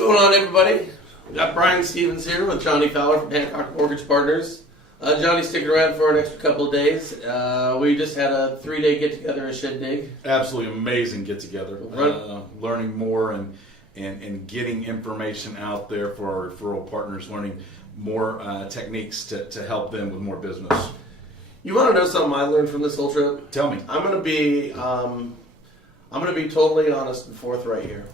Going on, everybody? We got Brian Stevens here with Johnny Fowler from Hancock Mortgage Partners. Johnny's sticking around for an extra couple of days. We just had a 3-day get-together at Shindig. Absolutely amazing get-together. Learning more and getting information out there for our referral partners, learning more techniques to help them with more business. You want to know something I learned from this whole trip? Tell me. I'm going to be totally honest and forthright here.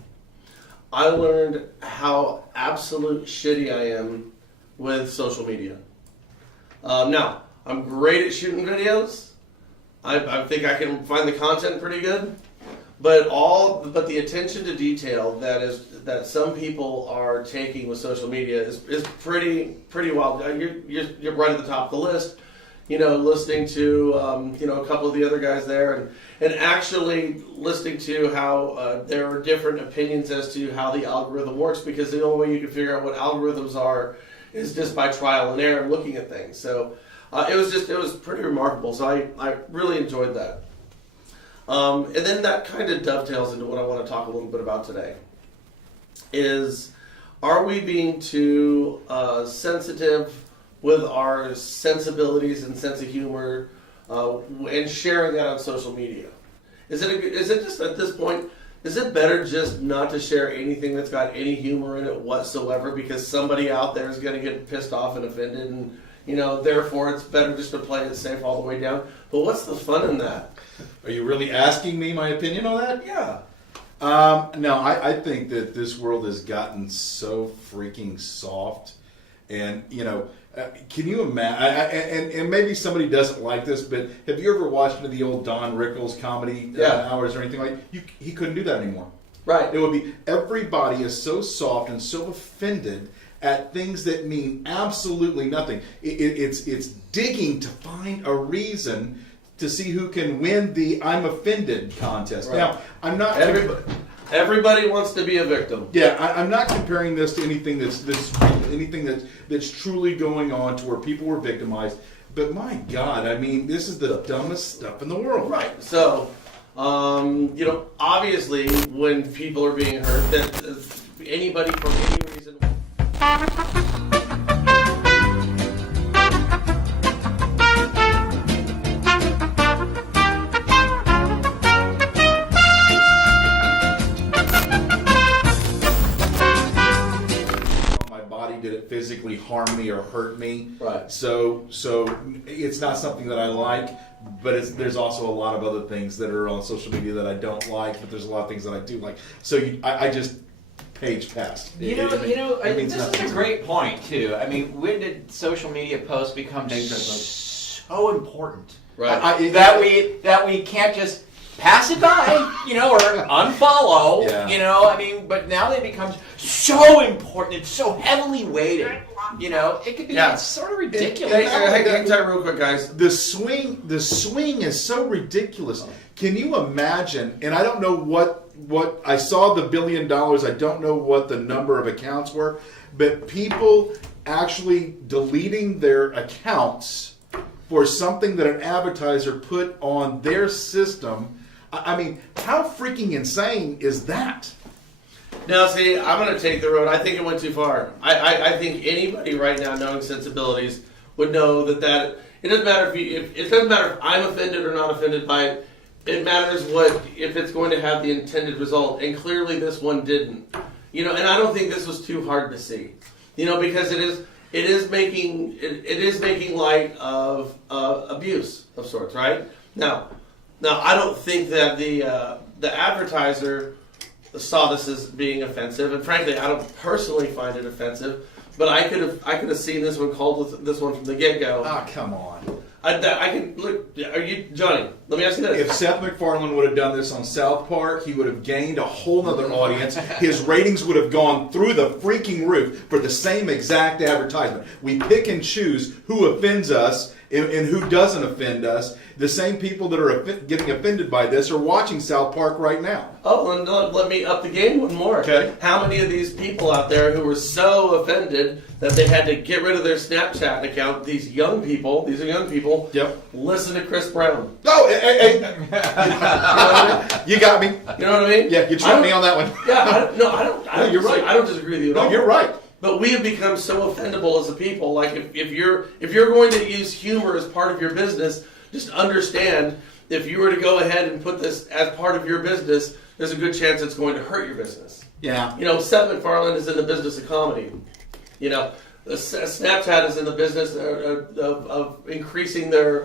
I learned how absolute shitty I am with social media. Now, I'm great at shooting videos. I think I can find the content pretty good. But the attention to detail that some people are taking with social media is pretty wild. You're right at the top of the list. You know, listening to a couple of the other guys there, and actually listening to how there are different opinions as to how the algorithm works, because the only way you can figure out what algorithms are is just by trial and error, looking at things. So it was pretty remarkable. So I really enjoyed that. And then that kind of dovetails into what I want to talk a little bit about today. Are we being too sensitive with our sensibilities and sense of humor, and sharing that on social media? Is it just at this point, is it better just not to share anything that's got any humor in it whatsoever, because somebody out there is going to get pissed off and offended, and therefore it's better just to play it safe all the way down? But what's the fun in that? Are you really asking me my opinion on that? Yeah. No, I think that this world has gotten so freaking soft, and can you imagine? And maybe somebody doesn't like this, but have you ever watched any of the old Don Rickles comedy hours or anything like that? He couldn't do that anymore. Right. It would be, everybody is so soft and so offended at things that mean absolutely nothing. It's digging to find a reason to see who can win the "I'm offended" contest. Right. Now, I'm not. Everybody wants to be a victim. Yeah, I'm not comparing this to anything that's truly going on to where people were victimized. But my God, I mean, this is the dumbest stuff in the world. Right. So, obviously, when people are being hurt, that anybody for any reason. Did it physically harm me or hurt me? Right. So it's not something that I like, but there's also a lot of other things that are on social media that I don't like, but there's a lot of things that I do like. So I just page past. This is a great point too. I mean, when did social media posts become so important? Right. That we can't just pass it by, or unfollow, I mean, but now they become so important, it's so heavily weighted, it could be it's sort of ridiculous. Hang tight real quick, guys. The swing is so ridiculous. Can you imagine, and I don't know what I saw the $1 billion, I don't know what the number of accounts were, but people actually deleting their accounts for something that an advertiser put on their system. I mean, how freaking insane is that? Now, see, I'm going to take the road. I think it went too far. I think anybody right now knowing sensibilities would know that it doesn't matter if I'm offended or not offended by it. It matters if it's going to have the intended result, and clearly this one didn't. And I don't think this was too hard to see. Because it is making light of abuse of sorts, right? Now, I don't think that the advertiser saw this as being offensive, and frankly, I don't personally find it offensive. But I could have seen this one called this one from the get-go. Ah, come on. I can look. Are you Johnny? Let me ask you this: if Seth MacFarlane would have done this on South Park, he would have gained a whole nother audience. His ratings would have gone through the freaking roof for the same exact advertisement. We pick and choose who offends us, and who doesn't offend us. The same people that are getting offended by this are watching South Park right now. Oh, and let me up the game one more. Okay. How many of these people out there who were so offended that they had to get rid of their Snapchat account, these are young people, Yep. listen to Chris Brown. Oh, hey. You got me. You know what I mean? Yeah, you trapped me on that one. Yeah, I don't. You're right. I don't disagree with you at all. No, you're right. But we have become so offendable as a people. Like if you're going to use humor as part of your business, just understand if you were to go ahead and put this as part of your business, there's a good chance it's going to hurt your business. Yeah. You know, Seth MacFarlane is in the business of comedy. You know, Snapchat is in the business of increasing their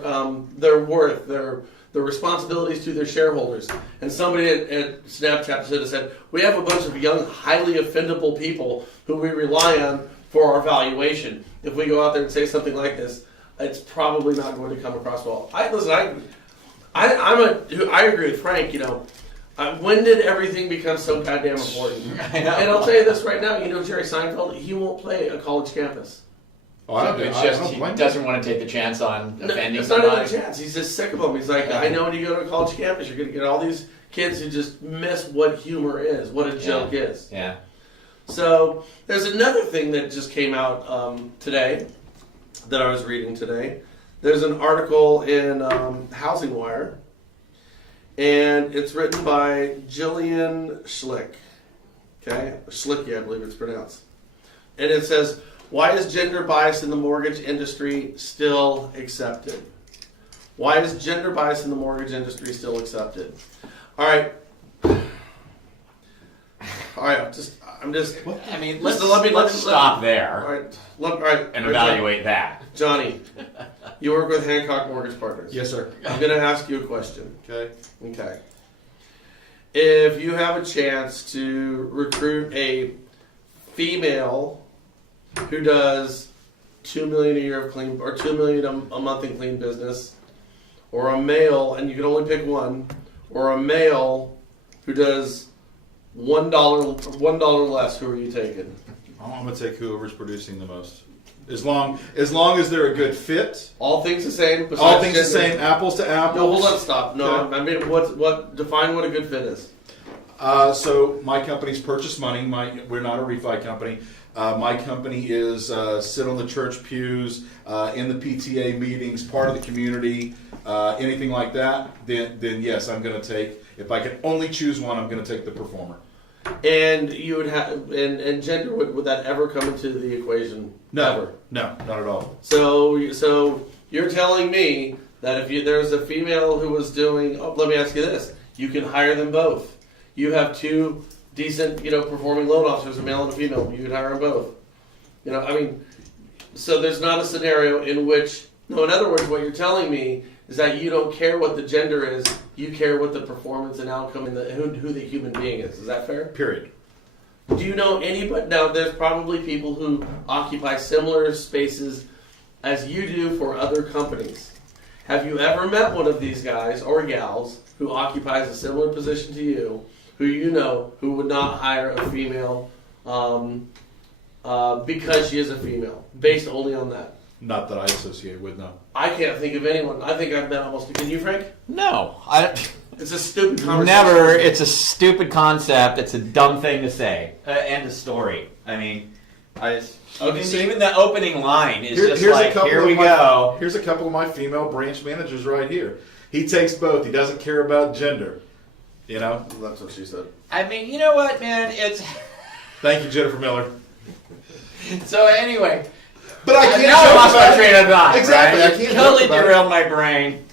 worth, their responsibilities to their shareholders. And somebody at Snapchat said, we have a bunch of young, highly offendable people who we rely on for our valuation. If we go out there and say something like this, it's probably not going to come across well. I agree with Frank. You know, when did everything become so goddamn important? And I'll tell you this right now. You know, Jerry Seinfeld, he won't play a college campus. Oh, It's just he doesn't want to take the chance on offending It's not somebody. even a chance. He's just sick of them. He's like, I know when you go to a college campus, you're going to get all these kids who just miss what humor is, what a joke is. Yeah. So there's another thing that just came out today that I was reading today. There's an article in Housing Wire, and it's written by Jillian Schlick. Okay? Schlicky, I believe it's pronounced. And it says, why is gender bias in the mortgage industry still accepted? Why is gender bias in the mortgage industry still accepted? All right. I mean, let's stop there All right. and evaluate that. Johnny, you work with Hancock Mortgage Partners. Yes, sir. I'm going to ask you a question. Okay. Okay. If you have a chance to recruit a female who does $2 million a year of clean, or $2 million a month in clean business, or a male, and you can only pick one, or a male who does $1 less, who are you taking? Oh, I'm gonna take whoever's producing the most. As long as they're a good fit. All things the same. All things the same. Apples to apples. No, hold on, stop. No, Okay. I mean, define what a good fit is. So my company's Purchase Money. We're not a refi company. My company is sit on the church pews, in the PTA meetings, part of the community, anything like that. Then yes, I'm going to take. If I can only choose one, I'm going to take the performer. And you would have, and gender would that ever come into the equation? No, Ever? no, not at all. So you're telling me that if there's a female who was doing, let me ask you this: you can hire them both. You have two decent, performing loan officers, a male and a female. You could hire them both. So there's not a scenario in which, in other words, what you're telling me is that you don't care what the gender is, you care what the performance and outcome and who the human being is. Is that fair? Period. Do you know anybody? Now, there's probably people who occupy similar spaces as you do for other companies. Have you ever met one of these guys or gals who occupies a similar position to you, who would not hire a female because she is a female, based only on that? Not that I associate with, no. I can't think of anyone. I think I've met almost. Can you, Frank? No, It's a stupid conversation. never. It's a stupid concept. It's a dumb thing to say. End of story. I mean, even the opening line is just like, here we go. Here's a couple of my female branch managers right here. He takes both. He doesn't care about gender. That's what she said. I mean, you know what, man? It's Thank you, Jennifer Miller. so anyway. But I can't. Now I lost my joke train of thought. Exactly. Right? I can't Totally joke about derailed my brain.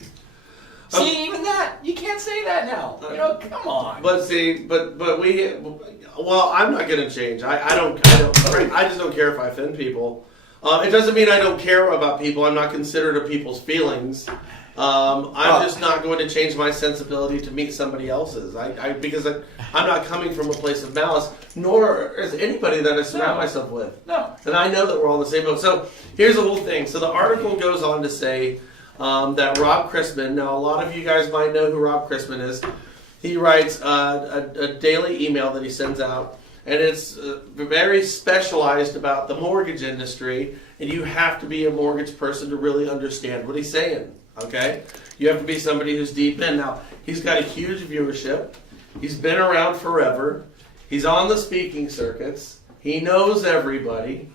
See, even that you can't say that now. Come on. But see, but we. Well, I'm not going to change. I just don't care if I offend people. It doesn't mean I don't care about people. I'm not considerate of people's feelings. I'm just not going to change my sensibility to meet somebody else's. Because I'm not coming from a place of malice, nor is anybody that I surround myself with. No. And I know that we're all on the same boat. So here's the whole thing. So the article goes on to say that Rob Christman, now a lot of you guys might know who Rob Christman is. He writes a daily email that he sends out, and it's very specialized about the mortgage industry, and you have to be a mortgage person to really understand what he's saying. Okay, you have to be somebody who's deep in. Now, he's got a huge viewership. He's been around forever. He's on the speaking circuits. He knows everybody.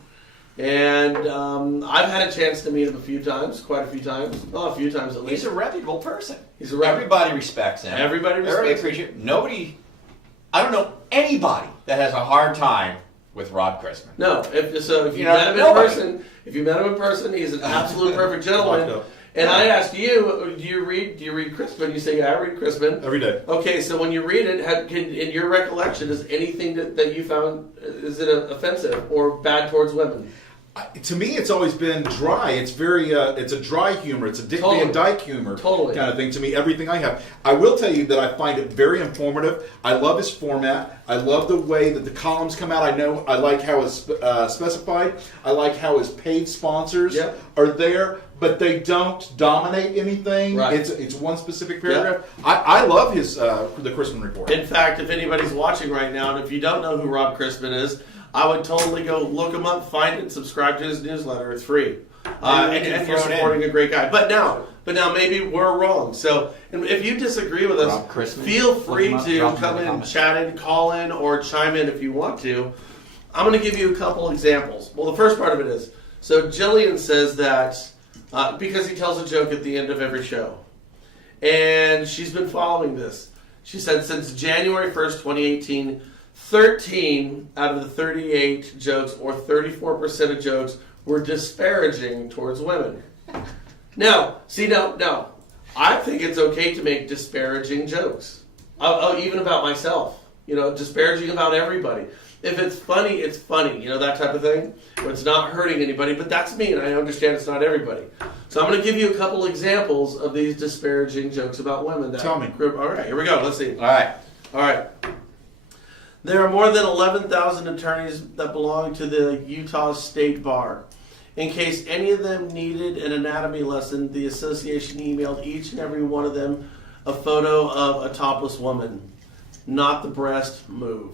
And I've had a chance to meet him quite a few times. Well, a few times at least. He's a reputable person. Everybody respects him. Everybody respects him. Nobody, I don't know anybody that has a hard time with Rob Christman. No, if you met him in person, he's an absolute perfect gentleman. And I asked you, do you read Chrisman? You say, yeah, I read Chrisman. Every day. Okay, so when you read it, in your recollection, is anything that you found, is it offensive or bad towards women? To me, it's always been dry. It's very, it's a dry humor. It's a Dick Van Dyke humor kind of thing. To me, everything I have. I will tell you that I find it very informative. I love his format. I love the way that the columns come out. I like how it's specified. I like how his paid sponsors are there, but they don't dominate anything. Right. It's one specific paragraph. I love his the Chrisman Report. In fact, if anybody's watching right now, and if you don't know who Rob Chrisman is, I would totally go look him up, find it, subscribe to his newsletter. It's free, and you're supporting a great guy. But now maybe we're wrong. So, and if you disagree with us, feel free to come in, chat in, call in, or chime in if you want to. I'm going to give you a couple examples. Well, the first part of it is, so Jillian says that because he tells a joke at the end of every show, and she's been following this. She said since January 1st, 2018. 13 out of the 38 jokes, or 34% of jokes, were disparaging towards women. Now, I think it's okay to make disparaging jokes. Even about myself. Disparaging about everybody. If it's funny, it's funny. That type of thing. Where it's not hurting anybody, but that's me, and I understand it's not everybody. So I'm going to give you a couple examples of these disparaging jokes about women. Tell me. All right, here we go. Let's see. All right. There are more than 11,000 attorneys that belong to the Utah State Bar. In case any of them needed an anatomy lesson, the association emailed each and every one of them a photo of a topless woman. Not the breast move.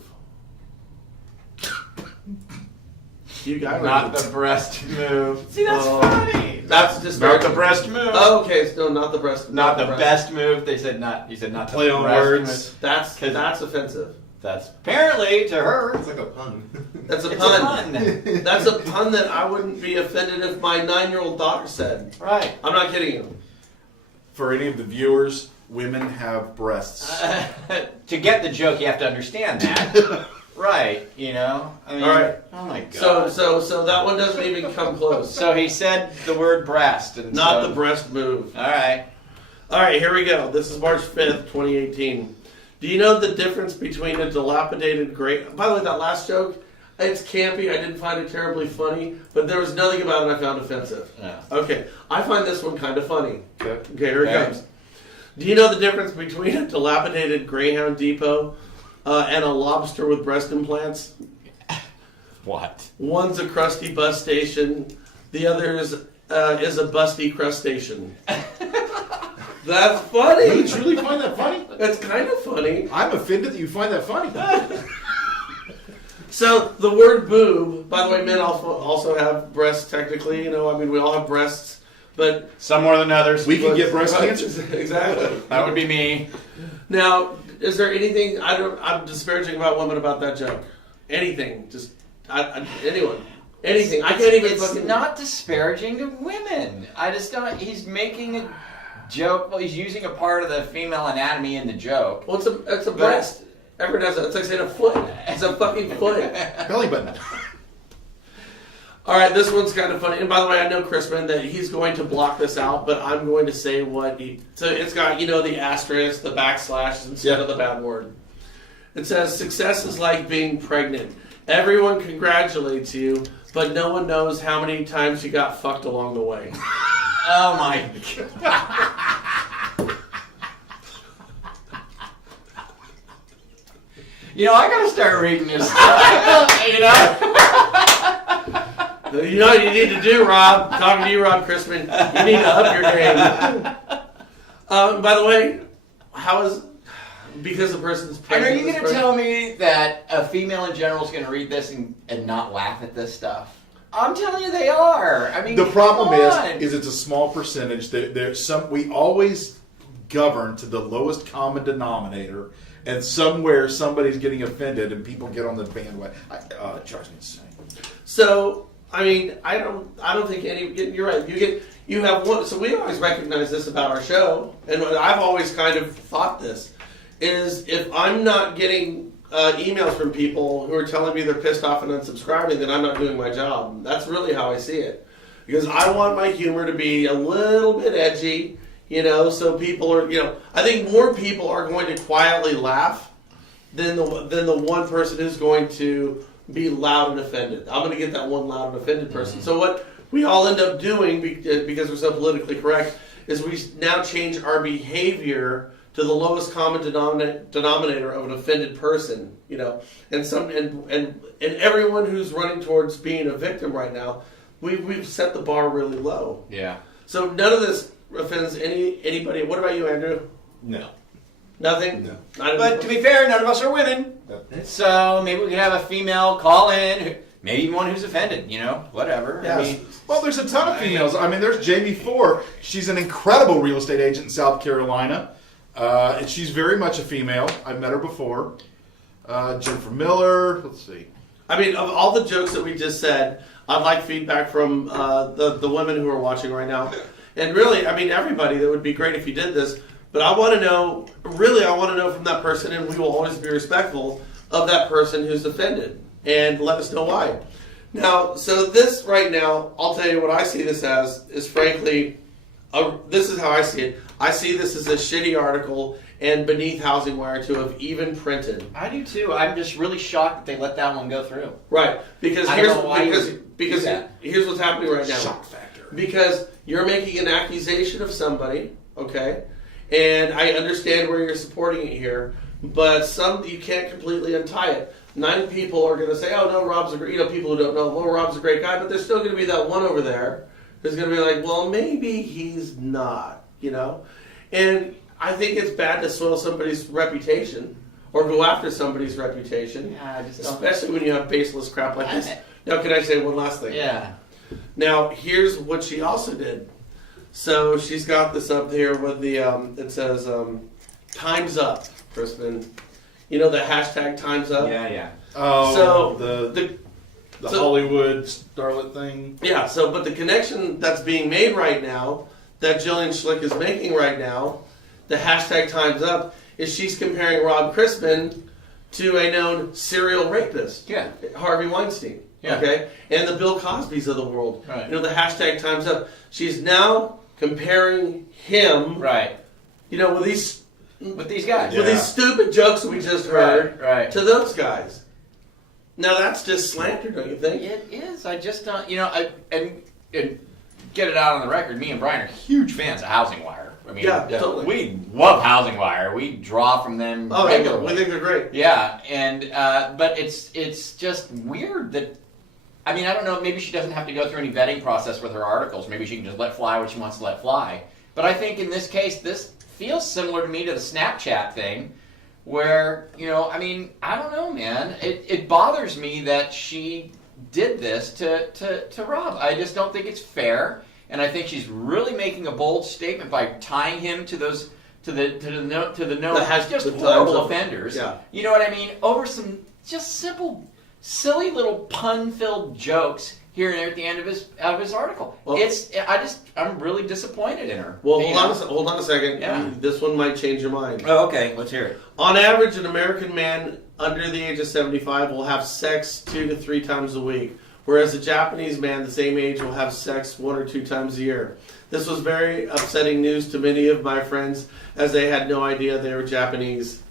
You got Not the breast move. See, that's funny. That's just not the breast move. Oh, okay, so not the breast. Not the best move. They said not. You said not the play on words. Breast move. That's offensive. That's apparently to her. It's like a pun. That's a pun. That's a pun that I wouldn't be offended if my 9-year-old daughter said. Right. I'm not kidding you. For any of the viewers, women have breasts. To get the joke, you have to understand that. Right. I mean, all right. Oh my God. So that one doesn't even come close. So he said the word breast. And not the breast move. All right. All right, here we go. This is March 5th, 2018. Do you know the difference between a dilapidated gray... By the way, that last joke, it's campy. I didn't find it terribly funny, but there was nothing about it I found offensive. Yeah. Okay, I find this one kind of funny. Okay, here it comes. Do you know the difference between a dilapidated Greyhound depot and a lobster with breast implants? What? One's a crusty bus station. The other is a busty crustacean. That's funny. You truly find that funny? That's kind of funny. I'm offended that you find that funny. So the word boob, by the way, men also have breasts technically. We all have breasts, but some more than others. We can get breast cancer. Exactly. That would be me. Now, is there anything I'm disparaging about women about that joke? Anything? Just anyone? Anything? I can't even. It's not disparaging to women. I just don't. He's making a joke. Well, he's using a part of the female anatomy in the joke. Well, it's a breast. Everyone has it. It's like saying a foot. It's a fucking foot. Belly button. All right, this one's kind of funny. And by the way, I know Chrisman that he's going to block this out, but I'm going to say what he... So it's got, the asterisk, the backslash instead of the bad word. It says, success is like being pregnant. Everyone congratulates you, but no one knows how many times you got fucked along the way. Oh my God. I gotta start reading this stuff. You know what you need to do, Rob? Talking to you, Rob Chrisman. You need to up your game. By the way, because the person's And pregnant. are you going to tell me that a female in general is going to read this and not laugh at this stuff? I'm telling you, they are. I mean, The problem come on. is it's a small percentage. There's some. We always govern to the lowest common denominator, and somewhere somebody's getting offended, and people get on the bandwagon. It drives me insane. So, I mean, I don't think any. You're right. You have one. So we always recognize this about our show, and what I've always kind of thought this is if I'm not getting emails from people who are telling me they're pissed off and unsubscribing, then I'm not doing my job. That's really how I see it, because I want my humor to be a little bit edgy, so people are, I think more people are going to quietly laugh than the one person who's going to be loud and offended. I'm going to get that one loud and offended person. Mm-hmm. So what we all end up doing, because we're so politically correct, is we now change our behavior to the lowest common denominator of an offended person, and everyone who's running towards being a victim right now, we've set the bar really low. Yeah. So none of this offends anybody. What about you, Andrew? No. Nothing. No. But to be fair, none of us are women. So maybe we could have a female call in, maybe even one who's offended, whatever. Yes. I mean, Well, there's a ton of females. I mean, there's Jamie Ford. She's an incredible real estate agent in South Carolina. And she's very much a female. I've met her before. Jennifer Miller. Let's see. I mean, of all the jokes that we just said, I'd like feedback from the women who are watching right now. And really, I mean, everybody, that would be great if you did this. But I want to know from that person, and we will always be respectful of that person who's offended. And let us know why. Now, so this right now, I'll tell you what I see this as, is frankly, this is how I see it. I see this as a shitty article and beneath Housing Wire to have even printed. I do too. I'm just really shocked that they let that one go through. Right, because I don't know why you because do that. here's what's happening right now. Shock factor. Because you're making an accusation of somebody, okay? And I understand where you're supporting it here, but you can't completely untie it. 9 people are going to say, "Oh no, Rob's a great," people who don't know, "Well, Rob's a great guy," but there's still going to be that one over there who's going to be like, "Well, maybe he's not," And I think it's bad to soil somebody's reputation or go after somebody's reputation, Yeah, I just don't. especially when you have baseless crap like this. Now, can I say one last thing? Yeah. Now, here's what she also did. So she's got this up here with the, it says, "Time's Up," Crispin. The hashtag Time's Up? Yeah. Oh, So, the Hollywood starlet thing. Yeah, but the connection that's being made right now, that Jillian Schlick is making right now, the hashtag Time's Up, is she's comparing Rob Crispin to a known serial rapist. Yeah. Harvey Weinstein. Yeah. Okay? And the Bill Cosbys of the world. Right. The hashtag Time's Up. She's now comparing him, Right. with these guys. with these stupid jokes that we just heard Right. to those guys. Now that's just slander, don't you think? It is. I just don't. And get it out on the record. Me and Brian are huge fans of Housing Wire. I mean, Yeah, totally. We love Housing Wire. We draw from them Oh, yeah, regularly. we think they're great. Yeah, and but it's just weird that. I mean, I don't know. Maybe she doesn't have to go through any vetting process with her articles. Maybe she can just let fly what she wants to let fly. But I think in this case, this feels similar to me to the Snapchat thing, where I mean, I don't know, man. It bothers me that she did this to Rob. I just don't think it's fair, and I think she's really making a bold statement by tying him to the horrible offenders. Yeah. You know what I mean? Over some just simple, silly little pun-filled jokes here and there at the end of his article. Well, I'm really disappointed in her. Well, hold on a second. Yeah. This one might change your mind. Oh, okay. Let's hear it. On average, an American man under the age of 75 will have sex 2 to 3 times a week, whereas a Japanese man the same age will have sex 1 or 2 times a year. This was very upsetting news to many of my friends, as they had no idea they were Japanese.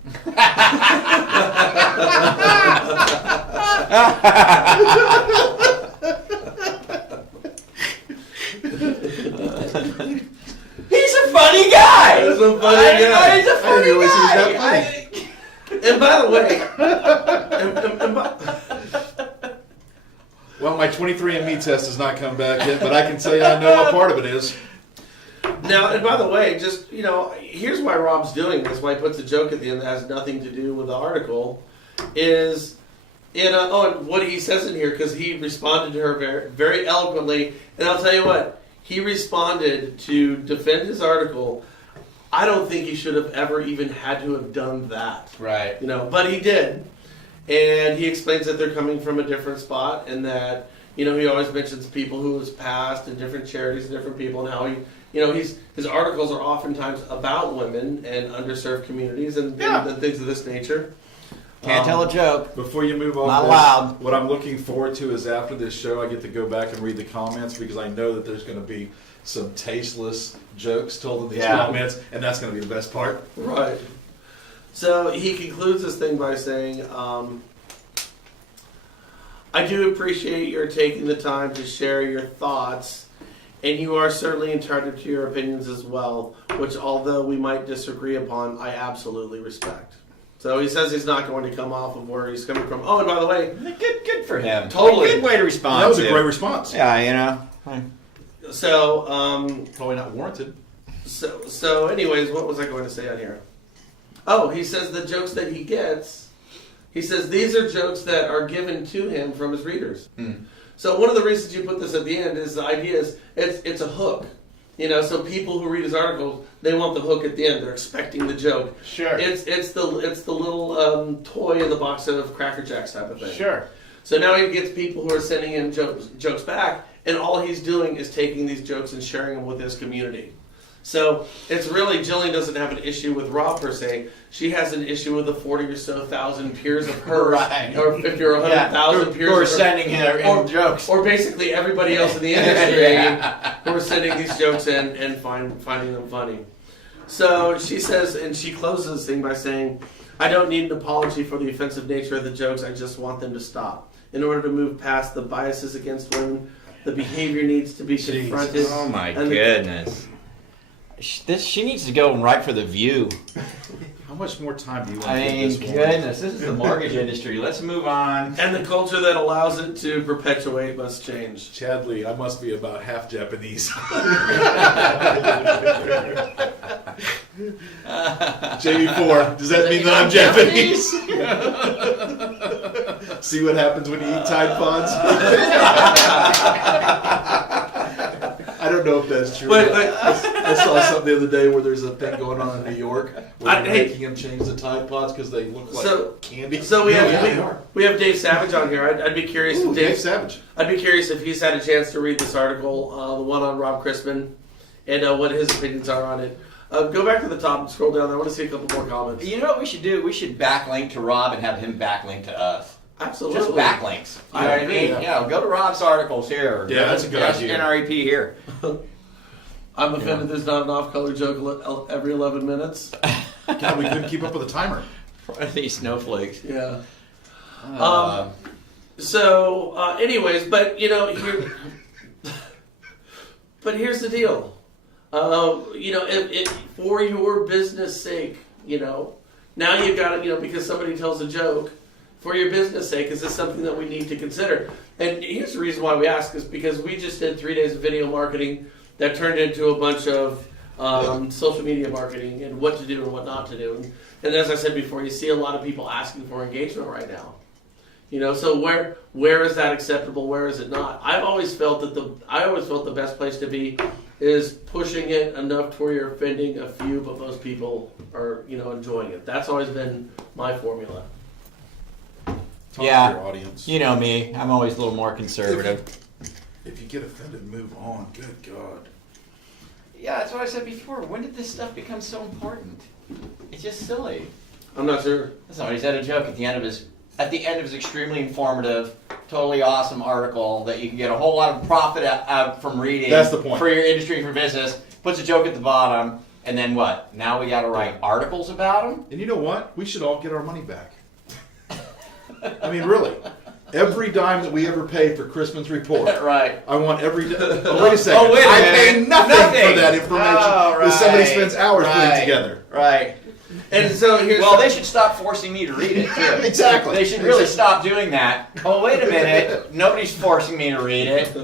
He's a funny guy. He's a funny guy. He's a funny realize he was that guy. And by the way, Well, my 23andMe test has not come back yet, but I can tell you I know what part of it is. Now, and by the way, just, here's why Rob's doing this, why he puts a joke at the end that has nothing to do with the article, is, and what he says in here, because he responded to her very, very eloquently, and I'll tell you what, he responded to defend his article. I don't think he should have ever even had to have done that. Right. But he did. And he explains that they're coming from a different spot, and that, he always mentions people who has passed and different charities and different people, and how his articles are oftentimes about women and underserved communities and things of this nature. Can't tell a joke. Before you move on, Not allowed. What I'm looking forward to is after this show, I get to go back and read the comments because I know that there's going to be some tasteless jokes told in these comments, and that's going to be the best part. Right. So he concludes this thing by saying, I do appreciate your taking the time to share your thoughts, and you are certainly entitled to your opinions as well, which although we might disagree upon, I absolutely respect. So he says he's not going to come off of where he's coming from. Oh, and by the way, good for him. Totally. Good way to respond. That was a great response. Yeah, So, probably not warranted. So anyways, what was I going to say on here? Oh, he says the jokes that he gets, he says these are jokes that are given to him from his readers. So one of the reasons you put this at the end is the idea is it's a hook. So people who read his articles, they want the hook at the end. They're expecting the joke. Sure. It's the little toy in the box of Cracker Jacks type of thing. Sure. So now he gets people who are sending in jokes back, and all he's doing is taking these jokes and sharing them with his community. So it's really, Jillian doesn't have an issue with Rob per se. She has an issue with the 40 or so thousand peers of hers, or 50 or 100,000 peers who are sending her jokes, or basically everybody else in the industry who are sending these jokes in and finding them funny. So she says, and she closes this thing by saying, "I don't need an apology for the offensive nature of the jokes. I just want them to stop. In order to move past the biases against women, the behavior needs to be confronted." Oh my goodness. She needs to go and write for The View. How much more time do you want to get this goodness, this is the mortgage industry. Let's move on. And the culture that allows it to perpetuate must change. Chadley, I must be about half Japanese. JB4, does that mean that I'm Japanese? See what happens when you eat Tide Pods? I don't know if that's true. I saw something the other day where there's a thing going on in New York where they're making them change the Tide Pods because they look like candy. So we have Dave Savage on here. I'd be curious. Ooh, Dave Savage. I'd be curious if he's had a chance to read this article, the one on Rob Christman, and what his opinions are on it. Go back to the top and scroll down. I want to see a couple more comments. You know what we should do? We should backlink to Rob and have him backlink to us. Absolutely. Just backlinks. You know what I mean? Yeah, go to Rob's articles here. Yeah, that's a good idea. NREP here. I'm offended there's not an off-color joke every 11 minutes. God, we couldn't keep up with the timer. These snowflakes. Yeah. Anyways, but but here's the deal. If for your business sake, now you've got to, because somebody tells a joke, for your business sake, is this something that we need to consider? And here's the reason why we ask is because we just did 3 days of video marketing that turned into a bunch of social media marketing and what to do and what not to do. And as I said before, you see a lot of people asking for engagement right now. So where is that acceptable? Where is it not? I've always felt that the best place to be is pushing it enough to where you're offending a few, but most people are enjoying it. That's always been my formula. Talk to your audience. You know me. I'm always a little more conservative. If you get offended, move on. Good God. Yeah, that's what I said before. When did this stuff become so important? It's just silly. I'm not sure. Somebody said a joke at the end of his extremely informative, totally awesome article that you can get a whole lot of profit out from reading. That's the point. For your industry, for business. Puts a joke at the bottom, and then what? Now we got to write articles about them? And you know what? We should all get our money back. I mean, really. Every dime that we ever paid for Christman's report. Right. I want every dime. Oh, wait a second. Oh, wait a I minute. pay nothing for that information that somebody spends hours putting together. Right. And so here's they should stop forcing me to read it, too. Exactly. They should really stop doing that. Oh, wait a minute. Nobody's forcing me to read it.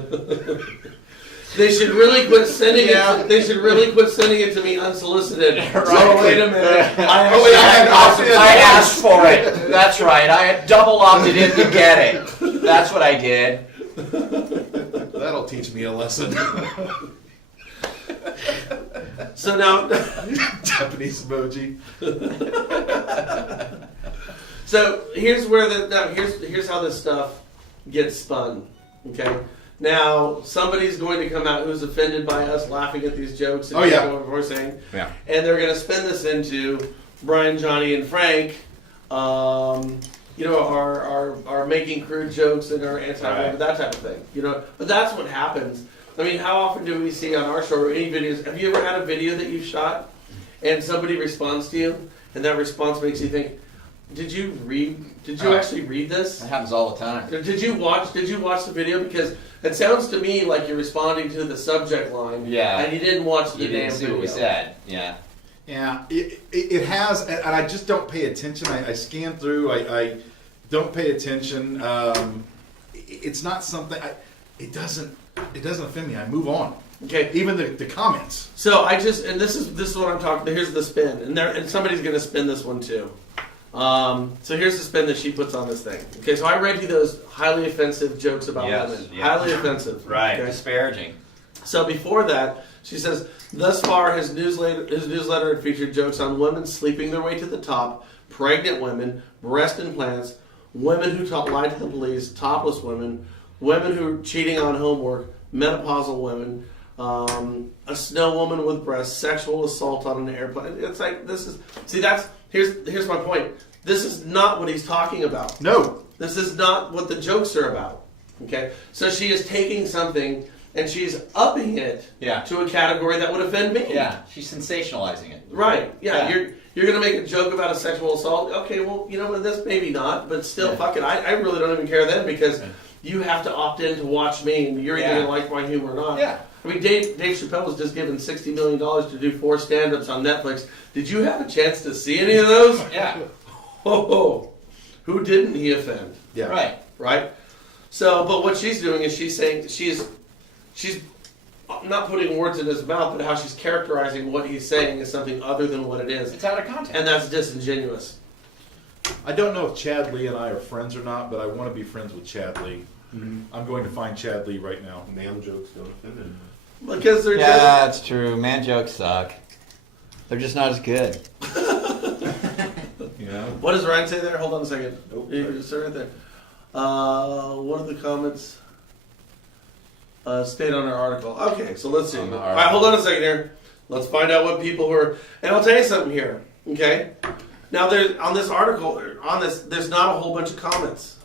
They should really quit sending it. They should really quit sending it to me unsolicited. Oh, wait a minute. I asked for it. That's right. I had double opted in to get it. That's what I did. That'll teach me a lesson. So now, Japanese emoji. so here's where here's how this stuff gets spun. Okay. Now somebody's going to come out who's offended by us laughing at these jokes and what we're saying, and they're going to spin this into Brian, Johnny, and Frank. Are making crude jokes and are anti-women, that type of thing. But that's what happens. I mean, how often do we see on our show or any videos? Have you ever had a video that you've shot and somebody responds to you, and that response makes you think, Did you actually read this? It happens all the time. Did you watch the video? Because it sounds to me like you're responding to the subject line. Yeah. And you didn't watch the You damn didn't see video. what we said. Yeah. Yeah, it has, and I just don't pay attention. I scan through. I don't pay attention. It's not something. It doesn't offend me. I move on. Okay. Even the comments. So and this is what I'm talking. Here's the spin, and somebody's going to spin this one too. So here's the spin that she puts on this thing. Okay, so I read you those highly offensive jokes about women. Yes. Highly offensive. Right. Okay? Disparaging. So before that, she says, thus far his newsletter had featured jokes on women sleeping their way to the top, pregnant women, breast implants, women who lied to the police, topless women, women who are cheating on homework, menopausal women, a snow woman with breasts, sexual assault on an airplane. It's like, here's my point. This is not what he's talking about. No. This is not what the jokes are about. Okay? So she is taking something and she's upping it to a category that would offend me. Yeah, she's sensationalizing it. Right. Yeah. You're going to make a joke about a sexual assault. Okay, well, this maybe not, but still, fuck it. I really don't even care then because you have to opt in to watch me and you're either going to like my humor or not. Yeah. I mean, Dave Chappelle was just given $60 million to do 4 stand-ups on Netflix. Did you have a chance to see any of those? Yeah. Oh, who didn't he offend? Yeah. Right. Right? So, but what she's doing is she's saying, she's not putting words in his mouth, but how she's characterizing what he's saying as something other than what it is. It's out of context. And that's disingenuous. I don't know if Chad Lee and I are friends or not, but I want to be friends with Chad Lee. Mm-hmm. I'm going to find Chad Lee right now. Man jokes don't offend him. Because they're that's true. Man jokes suck. They're just not as good. What does Ryan say there? Hold on a second. Nope. You just right there. What are the comments? State on our article. Okay, so let's see. All right, hold on a second here. Let's find out what people who are. And I'll tell you something here. Okay. Now, there's on this article, there's not a whole bunch of comments.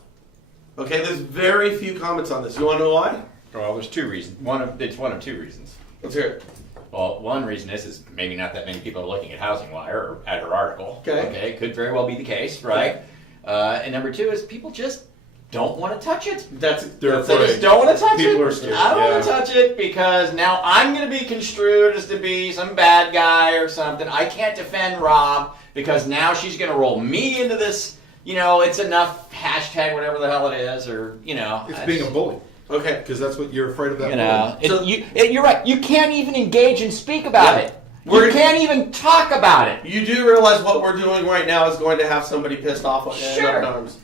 Okay, there's very few comments on this. You want to know why? Well, there's 2 reasons. It's one of 2 reasons. Let's hear it. Well, one reason is maybe not that many people are looking at Housing Wire or at her article. Okay. Could very well be the case, right? And number 2 is people just don't want to touch it. They're They afraid. just don't want to touch People it. are scared, I don't want yeah. to touch it because now I'm going to be construed as to be some bad guy or something. I can't defend Rob because now she's going to roll me into this, it's enough hashtag whatever the hell it is or, It's being a bully. Okay. Because that's what you're afraid of that bully. You're right. You can't even engage and speak about it. You can't even talk about it. You do realize what we're doing right now is going to have somebody pissed off on Sure. arms.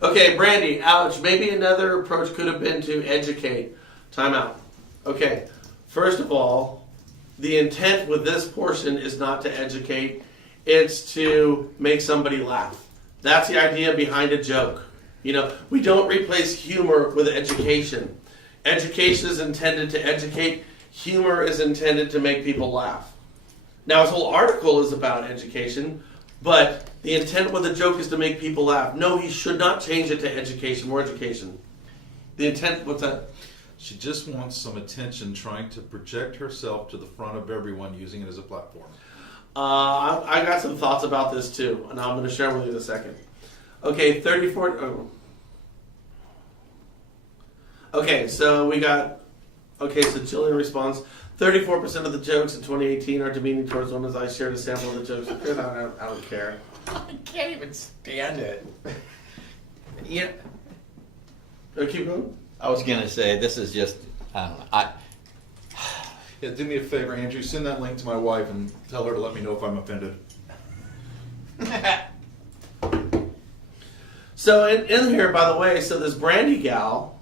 Okay, Brandy, Alex, maybe another approach could have been to educate. Time out. Okay, first of all, the intent with this portion is not to educate, it's to make somebody laugh. That's the idea behind a joke. We don't replace humor with education. Education is intended to educate, humor is intended to make people laugh. Now, his whole article is about education, but the intent with the joke is to make people laugh. No, he should not change it to education, more education. The intent, what's that? She just wants some attention, trying to project herself to the front of everyone, using it as a platform. I got some thoughts about this too, and I'm going to share with you in a second. Okay, 34. Oh. Okay, so we got. Okay, so Jillian responds. 34% of the jokes in 2018 are demeaning towards women. I shared a sample of the jokes. I don't care. I can't even stand it. Keep going. I was going to say, this is just, I don't know. Yeah, do me a favor, Andrew. Send that link to my wife and tell her to let me know if I'm offended. So in here, by the way, so this Brandy gal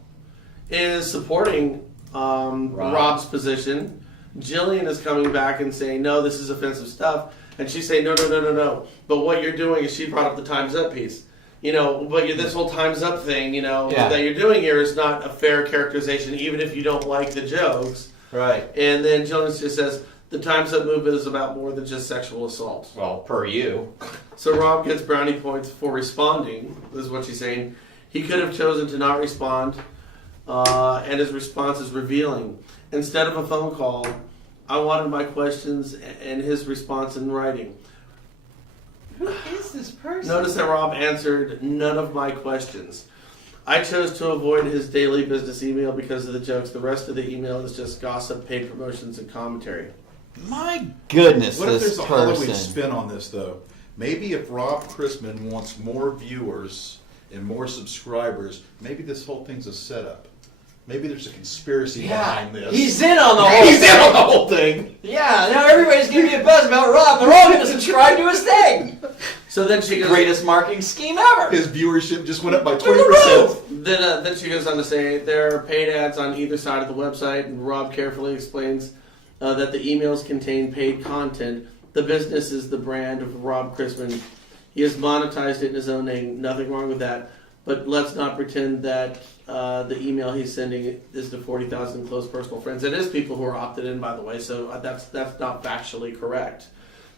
is supporting Rob's position. Jillian is coming back and saying, no, this is offensive stuff. And she's saying, no. But what you're doing is, she brought up the Time's Up piece. But this whole Time's Up thing, that you're doing here is not a fair characterization, even if you don't like the jokes. Right. And then Jillian just says, the Time's Up movement is about more than just sexual assault. Well, per you. So Rob gets brownie points for responding. This is what she's saying. He could have chosen to not respond, and his response is revealing. Instead of a phone call, I wanted my questions and his response in writing. Who is this person? Notice that Rob answered none of my questions. I chose to avoid his daily business email because of the jokes. The rest of the email is just gossip, paid promotions, and commentary. My goodness, What if this there's a Halloween person. spin on this, though? Maybe if Rob Chrisman wants more viewers and more subscribers, maybe this whole thing's a setup. Maybe there's a conspiracy behind this. He's in on the whole He's thing. in on the whole thing. Yeah, now everybody's giving me a buzz about Rob. They're all going to subscribe to his thing. So then she goes, Greatest marketing scheme ever. His viewership just went up by 20%. Then she goes on to say there are paid ads on either side of the website, and Rob carefully explains that the emails contain paid content. The business is the brand of Rob Chrisman. He has monetized it in his own name. Nothing wrong with that. But let's not pretend that the email he's sending is to 40,000 close personal friends. It is people who are opted in, by the way, so that's not factually correct.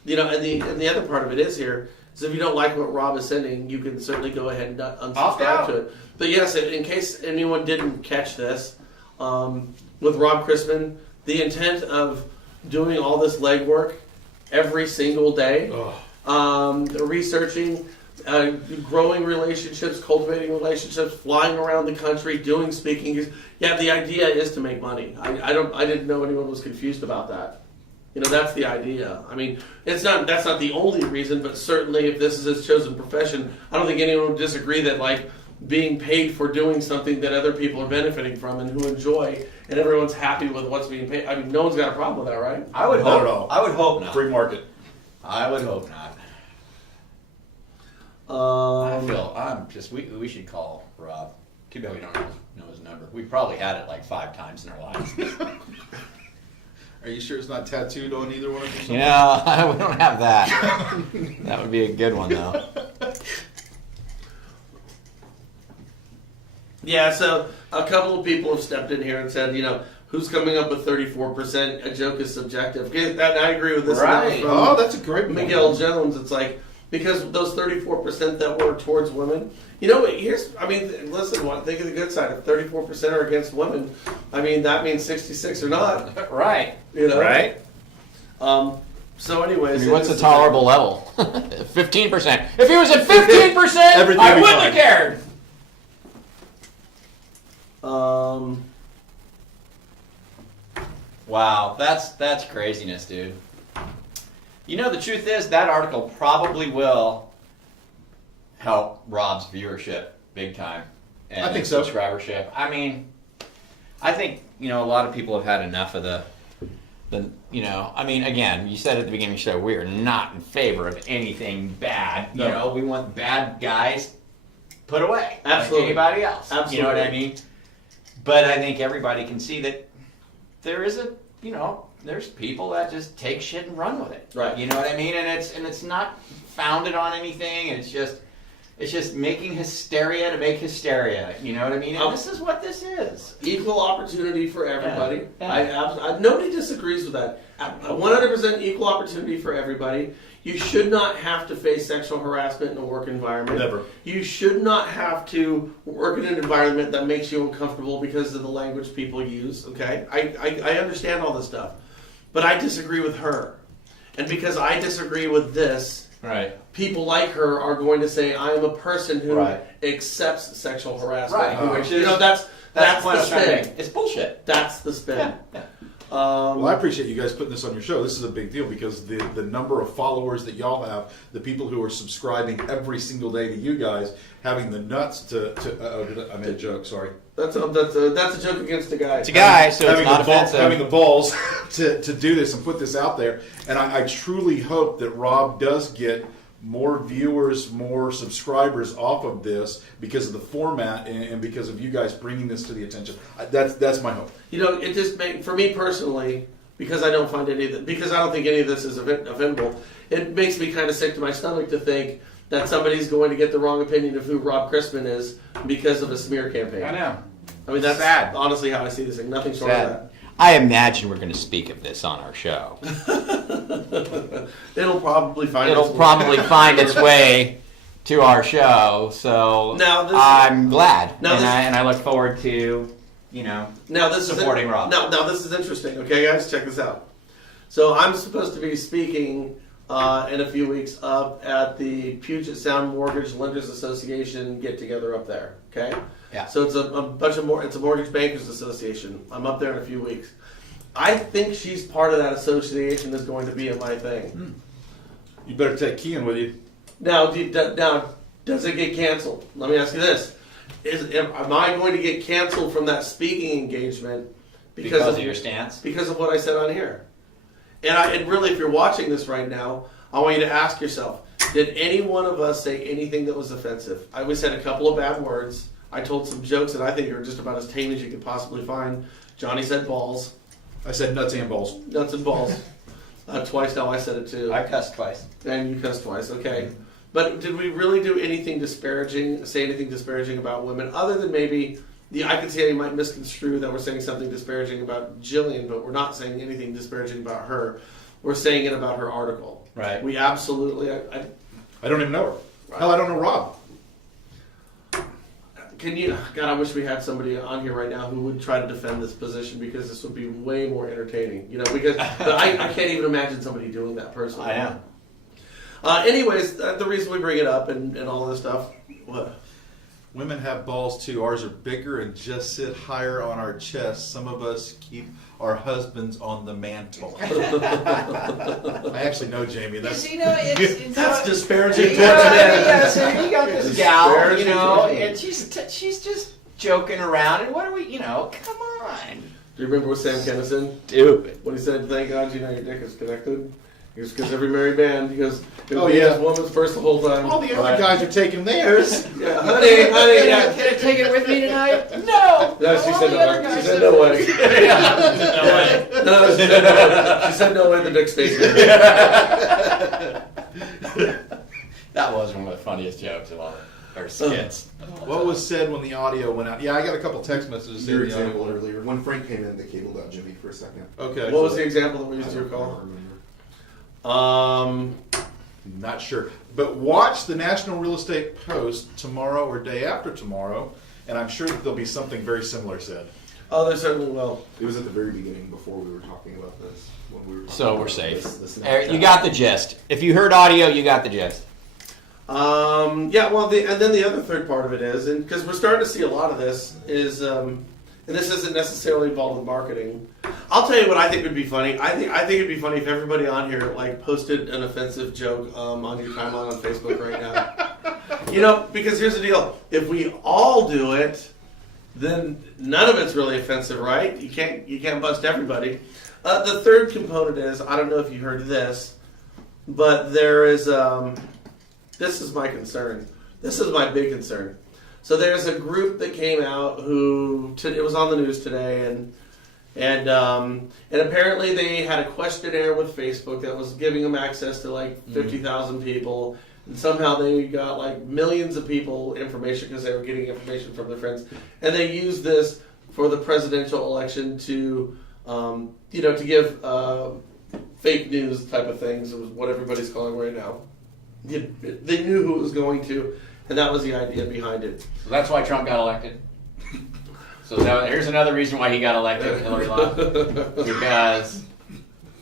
And the other part of it is here is if you don't like what Rob is sending, you can certainly go ahead and unsubscribe to it. But yes, in case anyone didn't catch this, with Rob Chrisman, the intent of doing all this legwork every single day, researching, growing relationships, cultivating relationships, flying around the country, doing speaking. Yeah, the idea is to make money. I didn't know anyone was confused about that. That's the idea. I mean, that's not the only reason, but certainly if this is his chosen profession, I don't think anyone would disagree that being paid for doing something that other people are benefiting from and who enjoy, and everyone's happy with what's being paid. I mean, no one's got a problem with that, right? I would Not hope. at all. I would hope not. Free market. I would hope not. We should call Rob. Too bad we don't know his number. We probably had it like 5 times in our lives. Are you sure it's not tattooed on either one? Or something? Yeah, we don't have that. That would be a good one though. Yeah, so a couple of people have stepped in here and said, who's coming up with 34%? A joke is subjective. I agree with this. Right. From That's a great point. Miguel Jones. It's like, because those 34% that were towards women, listen, think of the good side. If 34% are against women, that means 66 are not. Right. Right. So anyways. What's the tolerable level? 15%. If he was at 15%, Everything I would be wouldn't fine. have cared. Wow, that's craziness, dude. The truth is that article probably will help Rob's viewership big time. And I think so. Subscribership. I think, a lot of people have had enough of again, you said at the beginning of the show, we are not in favor of anything bad. No. We want bad guys put away. Absolutely. Like anybody else. Absolutely. You know what I mean? But I think everybody can see that there is there's people that just take shit and run with it. Right. You know what I mean? And it's not founded on anything. It's just making hysteria to make hysteria. You know what I mean? And this is what this is. Equal opportunity for everybody. Yeah. Nobody disagrees with that. 100% equal opportunity for everybody. You should not have to face sexual harassment in a work environment. Never. You should not have to work in an environment that makes you uncomfortable because of the language people use. Okay? I understand all this stuff. But I disagree with her. And because I disagree with this, Right. people like her are going to say, I am a person who Right. accepts sexual harassment. Right. Who- Which is that's what the I'm trying to spin. make. It's bullshit. That's the spin. Yeah. Well, I appreciate you guys putting this on your show. This is a big deal because the number of followers that y'all have, the people who are subscribing every single day to you guys, having the nuts to I made a joke. Sorry. That's a joke against a guy. It's a guy, so it's not offensive. Having the balls to do this and put this out there, and I truly hope that Rob does get more viewers, more subscribers off of this because of the format and because of you guys bringing this to the attention. That's my hope. You know, it just for me personally, because I don't find because I don't think any of this is offendable. It makes me kind of sick to my stomach to think that somebody's going to get the wrong opinion of who Rob Crispin is because of a smear campaign. I know. I mean, that's sad. Honestly how I see this thing. Nothing short of that. I imagine we're going to speak of this on our show. It'll probably find its way to our show. So now I'm glad, and I look forward to supporting Rob. Now this is interesting. Okay, guys, check this out. So I'm supposed to be speaking in a few weeks up at the Puget Sound Mortgage Lenders Association get together up there. Okay. Yeah. So it's it's a mortgage bankers association. I'm up there in a few weeks. I think she's part of that association that's going to be at my thing. You better take Kean with you. Now, does it get canceled? Let me ask you this: am I going to get canceled from that speaking engagement because of your stance? Because of what I said on here? And really, if you're watching this right now, I want you to ask yourself: did any one of us say anything that was offensive? We said a couple of bad words. I told some jokes that I think are just about as tame as you could possibly find. Johnny said balls. I said nuts and balls. Nuts and balls. Twice now I said it too. I cussed twice. And you cussed twice, okay. But did we really do anything disparaging, say anything disparaging about women, other than maybe, I could say you might misconstrue that we're saying something disparaging about Jillian, but we're not saying anything disparaging about her. We're saying it about her article. Right. We absolutely... I don't even know her. Right. Hell, I don't know Rob. God, I wish we had somebody on here right now who would try to defend this position because this would be way more entertaining. But I can't even imagine somebody doing that personally. I am. Anyways, the reason we bring it up and all this stuff, what? Women have balls too. Ours are bigger and just sit higher on our chests. Some of us keep our husbands on the mantle. I actually know Jamie. That's disparaging. So you got this gal, and she's just joking around. And what are we, come on. Do you remember what Sam Kennison? Stupid. When he said, "Thank God, your dick is connected." Because every married man, because woman's first the whole time. All the other guys are taking theirs. Yeah, honey, can I take it with me tonight? No. No, she said no. She said no way. No way. No, she said no way. The dick stays there. That was one of the funniest jokes of all our skits. What was said when the audio went out? Yeah, I got a couple text messages. Your example earlier, when Frank came in, they cabled out Jimmy for a second. Okay. What was the example that we used to recall? Not sure. But watch the National Real Estate Post tomorrow or day after tomorrow, and I'm sure that there'll be something very similar said. Oh, there certainly will. It was at the very beginning before we were talking about this. When we were talking So about we're safe. this You got the gist. If you heard audio, you got the gist. Yeah, well, and then the other third part of it is, and because we're starting to see a lot of this, is, and this isn't necessarily involved with marketing. I'll tell you what I think would be funny. I think it'd be funny if everybody on here posted an offensive joke on your timeline on Facebook right now. Because here's the deal: if we all do it, then none of it's really offensive, right? You can't bust everybody. The third component is, I don't know if you heard this, but there is. This is my concern. This is my big concern. So there's a group that came out it was on the news today, and apparently they had a questionnaire with Facebook that was giving them access to 50,000 people, and somehow they got millions of people information because they were getting information from their friends, and they used this for the presidential election to give fake news type of things. It was what everybody's calling right now. They knew who it was going to, and that was the idea behind it. So that's why Trump got elected. So here's another reason why he got elected, Hillary lost. Because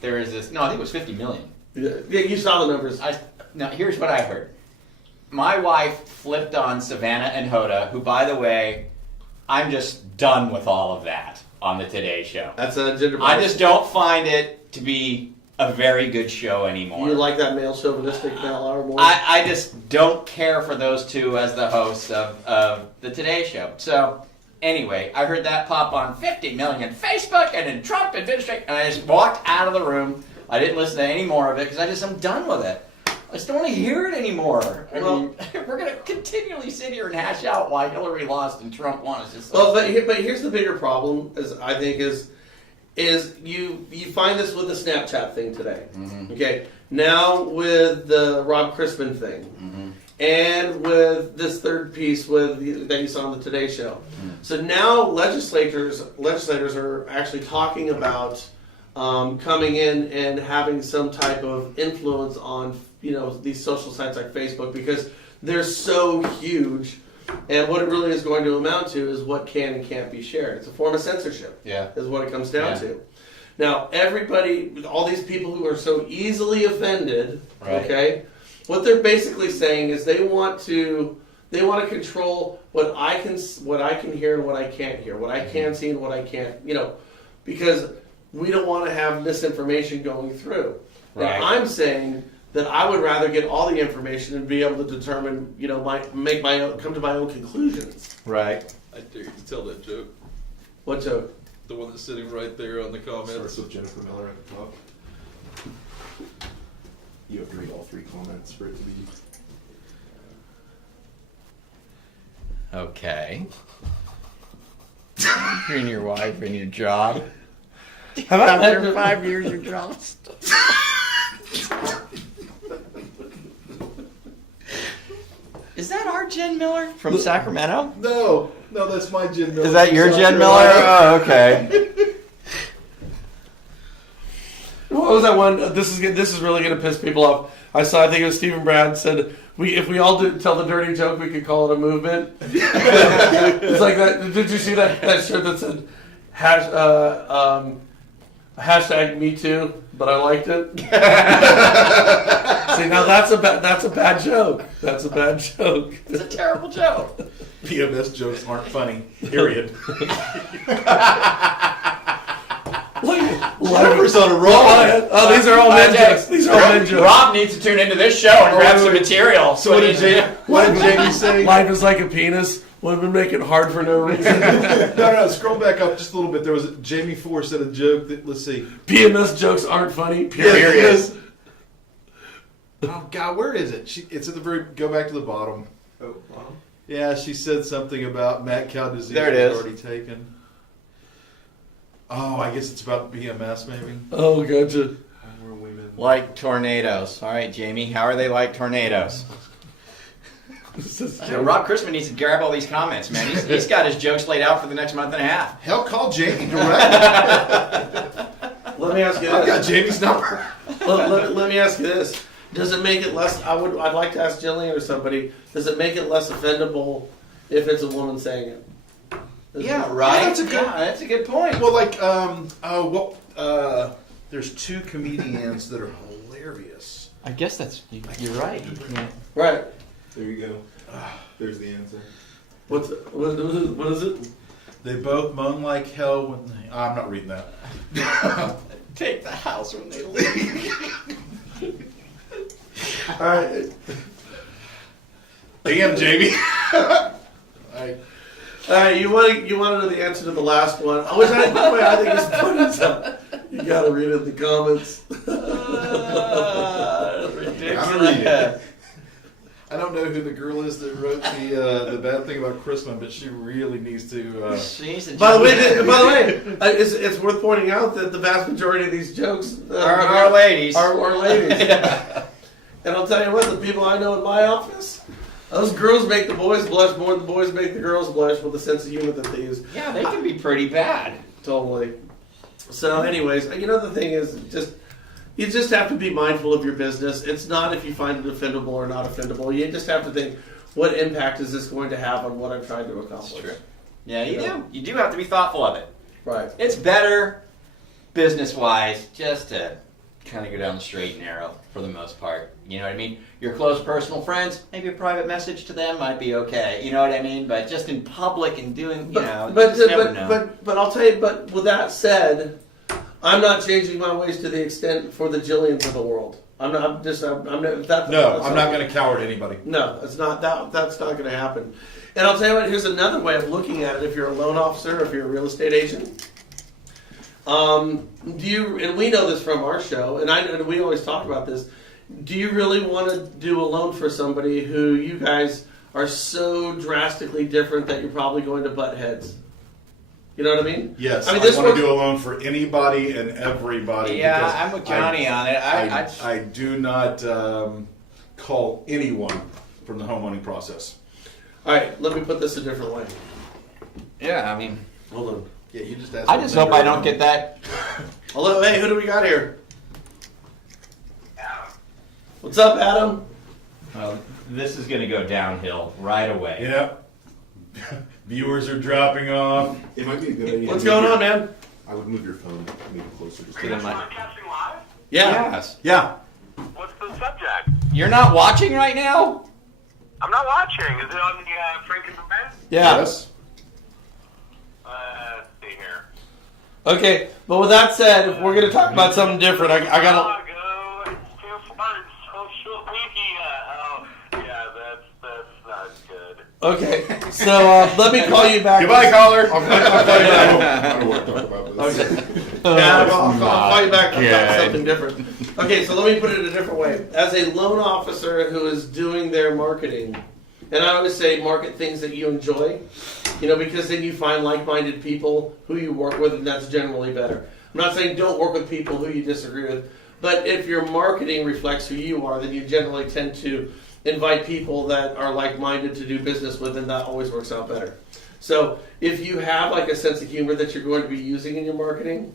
there is this. No, I think it was 50 million. Yeah, you saw the numbers. Now, here's what I heard. My wife flipped on Savannah and Hoda, who, by the way, I'm just done with all of that. on the Today Show. That's a gender. I just don't find it to be a very good show anymore. You like that male chauvinistic Mel Hour more? I just don't care for those two as the hosts of the Today Show. So, anyway, I heard that pop on 50 million Facebook and in Trump administration, and I just walked out of the room. I didn't listen to any more of it because I'm done with it. I just don't want to hear it anymore. I mean, we're going to continually sit here and hash out why Hillary lost and Trump won. It's just well, but here's the bigger problem, I think, is you find this with the Snapchat thing today. Mm-hmm. Okay, now with the Rob Christman thing, mm-hmm. and with this third piece that you saw on the Today Show. Mm-hmm. So now legislators are actually talking about coming in and having some type of influence on these social sites like Facebook, because they're so huge. And what it really is going to amount to is what can and can't be shared. It's a form of censorship. Yeah, is what it comes down to. Now, everybody, all these people who are so easily offended, right. Okay, what they're basically saying is they want to control what I can hear and what I can't hear, what I can see and what I can't, because we don't want to have misinformation going through. Right. Now, I'm saying that I would rather get all the information and be able to determine, come to my own conclusions. Right. I dare you to tell that joke. What joke? The one that's sitting right there on the comments. Starts with Jennifer Miller at the top. You have to read all 3 comments for it to be. Okay. You and your wife and your job. How about after 5 years your job? Is that our Jen Miller from Sacramento? No, that's my Jen Miller. Is that your Jen Miller? Oh, okay. What was that one? This is really going to piss people off. I think it was Stephen Brad said, if we all tell the dirty joke, we could call it a movement. It's like that. Did you see that shirt that said hashtag me too, but I liked it? See, now that's a bad joke. That's a bad joke. It's a terrible joke. PMS jokes aren't funny. Period. Whatever's on a roll. Oh, these are all men jokes. These are all men jokes. Rob needs to tune into this show and grab some material. So what did Jamie say? Life is like a penis. Women make it hard for no reason. No. Scroll back up just a little bit. There was Jamie Four said a joke that, let's see. PMS jokes aren't funny. Period. Yes. Oh God, where is it? It's at the very. Go back to the bottom. Oh, bottom. Yeah, she said something about mad cow disease. There it is. Already taken. Oh, I guess it's about BMS, maybe. Oh, gotcha. More women. Like tornadoes. All right, Jamie, how are they like tornadoes? Rob Christman needs to grab all these comments, man. He's got his jokes laid out for the next month and a half. Hell, call Jamie direct. Let me ask you this. I've got Jamie's number. Let me ask you this. Does it make it less... I'd like to ask Jillian or somebody, does it make it less offendable if it's a woman saying it? Yeah, right. Yeah, that's a good point. Well, there's 2 comedians that are hilarious. I guess you're right. Right. There you go. There's the answer. What is it? They both moan like hell when they... I'm not reading that. Take the house when they leave. All right. Damn, Jamie. All right, you want to know the answer to the last one, which I think is funny. So you got to read it in the comments. Ridiculous. I don't know who the girl is that wrote the bad thing about Christmas, but she really needs to. By the way, it's worth pointing out that the vast majority of these jokes are ladies. Are ladies. Yeah. And I'll tell you what, the people I know in my office, those girls make the boys blush more than the boys make the girls blush with the sense of humor that they use. Yeah, they can be pretty bad. Totally. So, anyways, the thing is, you just have to be mindful of your business. It's not if you find it offendable or not offendable. You just have to think, what impact is this going to have on what I'm trying to accomplish? That's true. Yeah, you do. You do have to be thoughtful of it. Right. It's better, business-wise, just to kind of go down the straight and narrow for the most part. You know what I mean? Your close personal friends, maybe a private message to them might be okay. You know what I mean? But just in public and doing, you know, you just never know. But I'll tell you. But with that said, I'm not changing my ways to the extent for the Jillians of the world. I'm not. I'm just. I'm not. That's I'm not going to cower to anybody. No, it's not. That's not going to happen. And I'll tell you what. Here's another way of looking at it. If you're a loan officer, if you're a real estate agent, do you? And we know this from our show, and we always talk about this. Do you really want to do a loan for somebody who you guys are so drastically different that you're probably going to butt heads? You know what I mean? Yes, I mean, I want to do a loan for anybody and everybody. Yeah, because I'm with Johnny on it. I do not call anyone from the homeowning process. All right, let me put this a different way. Yeah, I mean, Hold on. Yeah, you just asked. I just hope I don't get that. Hello, hey, who do we got here? What's up, Adam? Well, this is going to go downhill right away. Yeah. Viewers are dropping off. It might be a good idea. What's to move going on, your- man? I would move your phone maybe closer. Just To the mic. Broadcasting live? Yeah. Yes. Yeah. What's the subject? You're not watching right now? I'm not watching. Is it on the Frank and Brent? Yeah. Yes. Let's see here. Okay, but with that said, if we're going to talk about something different, I got to... Go, it's too far in social media. Oh, yeah, that's not good. Okay, so let me call you back. Goodbye, caller. I don't want to talk about this. Yeah, I'll call you back about good. something different. Okay, so let me put it a different way. As a loan officer who is doing their marketing, and I always say market things that you enjoy, you know, because then you find like-minded people who you work with, and that's generally better. I'm not saying don't work with people who you disagree with, but if your marketing reflects who you are, then you generally tend to invite people that are like-minded to do business with, and that always works out better. So if you have like a sense of humor that you're going to be using in your marketing,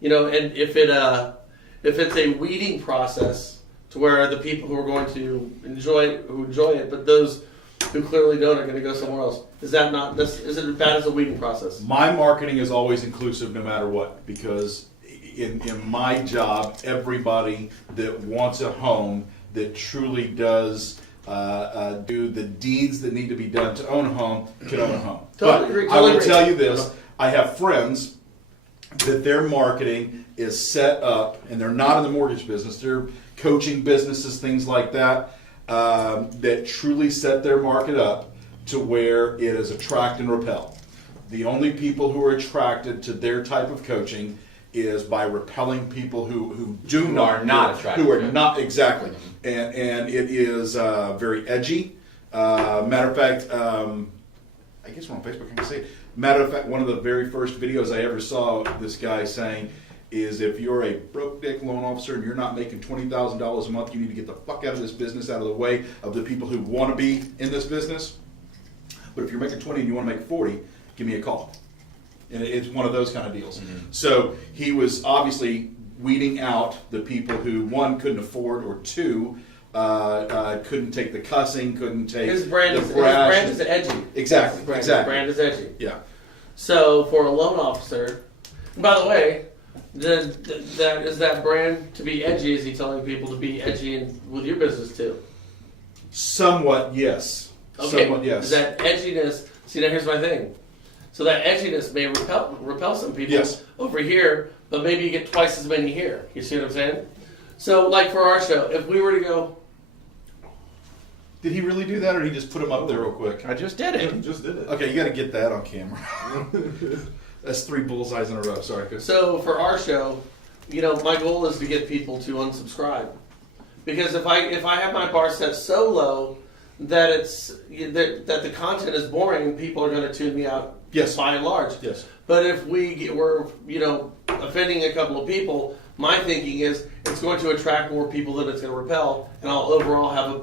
you know, and if it's a weeding process to where the people who are going to enjoy it, but those who clearly don't are going to go somewhere else, is it as bad as a weeding process? My marketing is always inclusive no matter what, because in my job, everybody that wants a home that truly does do the deeds that need to be done to own a home can own a home. Totally But agree, I will totally tell agree. you this, I have friends that their marketing is set up, and they're not in the mortgage business, they're coaching businesses, things like that, that truly set their market up to where it is attract and repel. The only people who are attracted to their type of coaching is by repelling people who are not attracted who are to it. not exactly, and it is very edgy. Matter of fact, I guess we're on Facebook. I can say it. Matter of fact, one of the very first videos I ever saw, this guy saying, is if you're a broke dick loan officer and you're not making $20,000 a month, you need to get the fuck out of this business, out of the way of the people who want to be in this business. But if you're making 20 and you want to make 40, give me a call. And it's one of those kind of deals. Mm-hmm. So he was obviously weeding out the people who, one, couldn't afford, or two, couldn't take the cussing, couldn't take His brand the is brash. edgy. Exactly, His exactly. brand is edgy. Yeah. So for a loan officer, by the way, is that brand to be edgy? Is he telling people to be edgy with your business too? Somewhat, yes. Okay. Somewhat, yes. Is that edginess? See, now here's my thing. So that edginess may repel some people Yes. over here, but maybe you get twice as many here. You see what I'm saying? So, like for our show, if we were to go, Did he really do that, or did he just put him up there real quick? I just did it. Just did it. Okay, you got to get that on camera. That's 3 bullseyes in a row. Sorry, Chris. so for our show, you know, my goal is to get people to unsubscribe, because if I have my bar set so low that that the content is boring, people are going to tune me out. Yes. By and large. Yes. But if we're offending a couple of people, my thinking is it's going to attract more people than it's going to repel, and I'll overall have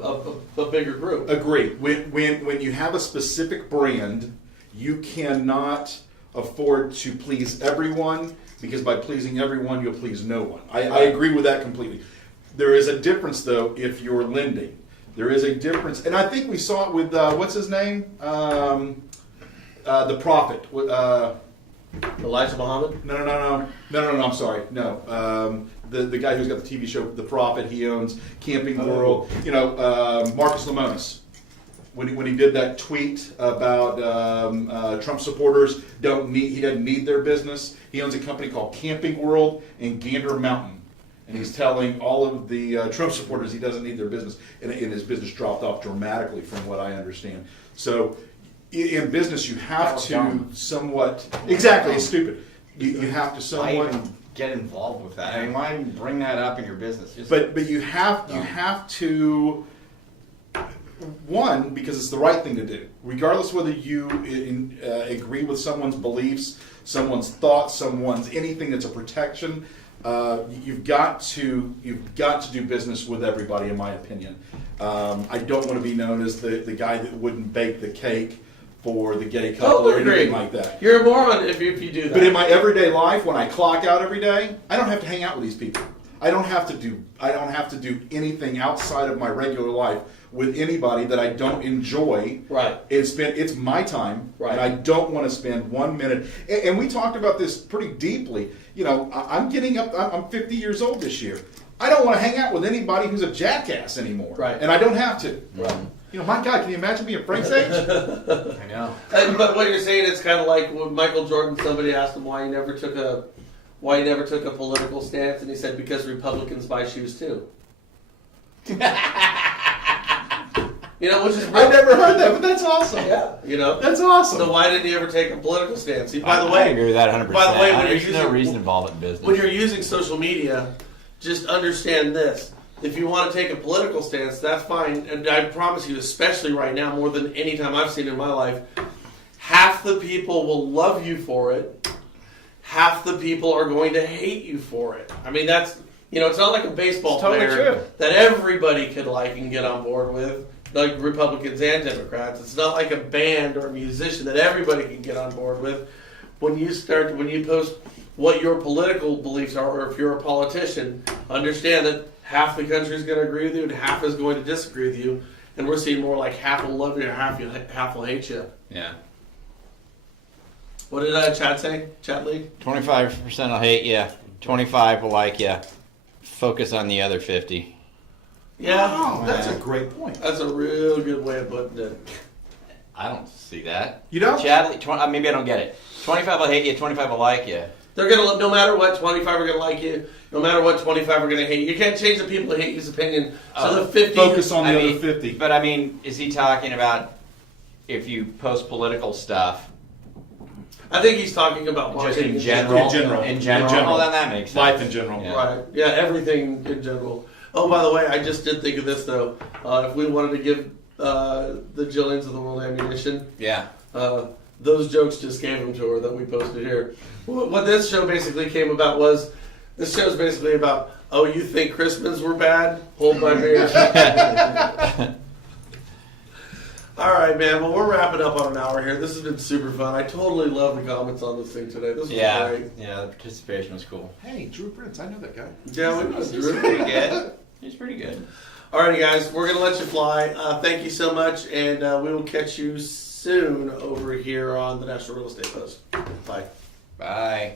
a bigger group. Agree. When you have a specific brand, you cannot afford to please everyone, because by pleasing everyone, you'll please no one. I agree with that completely. There is a difference, though, if you're lending. There is a difference, and I think we saw it with what's his name, the Prophet. Elijah Elijah Muhammad? No. I'm sorry. No. The guy who's got the TV show The Prophet. He owns Camping World. You know, Marcus Lemonis. When he did that tweet about Trump supporters he doesn't need their business. He owns a company called Camping World in Gander Mountain, and he's telling all of the Trump supporters he doesn't need their business, and his business dropped off dramatically, from what I understand. So, in business, you have to somewhat exactly. It's stupid. You have to Why somewhat. even get involved with that? I mean, why even bring that up in your business? Just But you have to. One, because it's the right thing to do, regardless whether you agree with someone's beliefs, someone's thoughts, someone's anything that's a protection. You've got to do business with everybody, in my opinion. I don't want to be known as the guy that wouldn't bake the cake for the gay couple or anything like that. You're a moron if you do that. But in my everyday life, when I clock out every day, I don't have to hang out with these people. I don't have to do anything outside of my regular life with anybody that I don't enjoy. Right. It's my time, right. And I don't want to spend 1 minute. And we talked about this pretty deeply. You know, I'm getting up. I'm 50 years old this year. I don't want to hang out with anybody who's a jackass anymore. Right. And I don't have to. Right. You know, my God, can you imagine being Frank's age? I know. But what you're saying, it's kind of like when Michael Jordan. Somebody asked him why he never took a political stance, and he said because Republicans buy shoes too. You know, which is I've never heard that, but that's awesome. Yeah, you know, that's awesome. So why didn't he ever take a political stance? By the I way, agree with that 100%. By the way, when there's no reason involved in business. When you're using social media, just understand this. If you want to take a political stance, that's fine. And I promise you, especially right now, more than any time I've seen in my life, half the people will love you for it. Half the people are going to hate you for it. I mean, that's, you know, it's not like a baseball totally player true. that everybody could like and get on board with, like Republicans and Democrats. It's not like a band or a musician that everybody can get on board with. When you post what your political beliefs are, or if you're a politician, understand that half the country is going to agree with you and half is going to disagree with you. And we're seeing more like half will love you and half will hate you. Yeah. What did Chad say? Chad Lee? 25% will hate you. 25 will like you. Focus on the other 50. Yeah. Wow, that's a great point. That's a real good way of putting it. I don't see that. You don't? Chad, maybe I don't get it. 25 will hate you. 25 will like you. They're gonna, no matter what, 25 are gonna like you. No matter what, 25 are gonna hate you. You can't change the people that hate you's opinion. So the 50 focus on the other 50. But I mean, is he talking about if you post political stuff? I think he's talking about Just marketing in general. In general. Oh, then that makes sense. Life in general. Yeah. Right. Yeah, everything in general. Oh, by the way, I just did think of this though. If we wanted to give the Jillians of the world ammunition, Yeah. those jokes just gave them to her that we posted here. What this show basically came about was, this show's basically about, oh, you think Christmas were bad? Hold my beer. All right, man. Well, we're wrapping up on an hour here. This has been super fun. I totally love the comments on this thing today. This was great. Yeah, the participation was cool. Hey, Drew Prince, I know that guy. Yeah, we know He's Drew. pretty good. He's pretty good. All right, guys. We're going to let you fly. Thank you so much, and we will catch you soon over here on the National Real Estate Post. Bye. Bye.